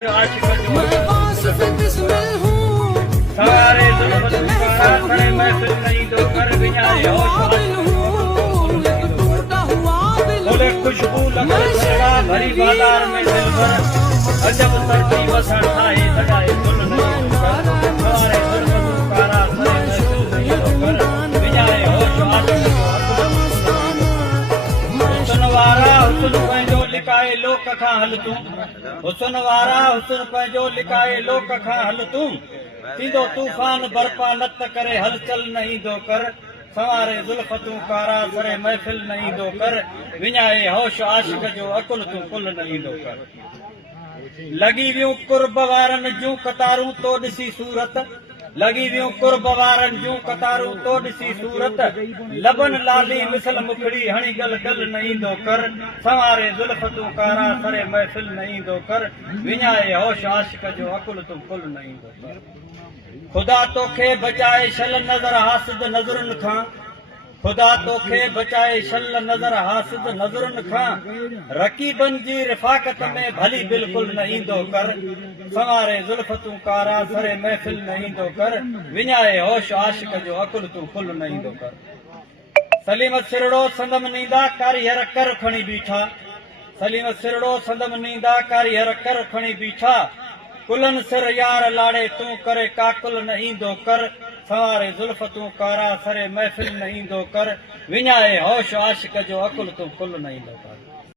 आशिक जो सारे जुल्फ़ तुम्हारा करे महफिल नहीं दो कर विञाए होश बोले खुशबू लगे चेहरा भरी बाजार में दिलबर अजब सर्दी वसण आए सजाए गुल नहीं सारे जुल्फ़ तुम्हारा करे महफिल नहीं दो कर विञाए होश हुस्न वारा हुस्न पंहिंजो लिकाए लोक खां हल तूं हुस्न वारा हुस्न पंहिंजो लिकाए लोक खां हल तूं थींदो तूफ़ान बर्पा नत करे हलचल न ईंदो कर संवारे ज़ुल्फ़ तूं कारा करे महफ़िल न ईंदो कर विञाए होश आशिक जो अकुल तूं कुल न ईंदो कर लॻी वियूं कुर्ब वारनि जूं कतारूं तो ॾिसी सूरत लॻी वियूं कुर्ब वारनि जूं कतारूं तो ॾिसी सूरत लबन लाली मिसल मुखड़ी हणी गल गल न ईंदो कर संवारे ज़ुल्फ़ तूं कारा करे महफ़िल न ईंदो कर विञाए होश आशिक जो अकुल तूं कुल न ईंदो कर खुदा तोखे बचाए शल नज़र हासिद नज़रुनि खां खुदा तोखे बचाए शल नज़र हासिद नज़रुनि खां रकीबनि जी रिफ़ाक़त में भली बिल्कुल न ईंदो कर संवारे ज़ुल्फ़ तूं कारा सरे महफ़िल न ईंदो कर विञाए होश आशिक जो अकुल तूं कुल न ईंदो कर सलीम सिरड़ो संदम नींदा कारीहर कर खणी बीठा सलीम सिरड़ो संदम नींदा कारीहर कर खणी बीठा कुलन सिर यार लाड़े तूं करे काकुल न ईंदो कर संवारे ज़ुल्फ़ तूं कारा सरे महफ़िल न ईंदो कर विञाए होश आशिक जो अकुल तूं कुल न ईंदो कर